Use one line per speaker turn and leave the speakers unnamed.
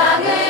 Lage.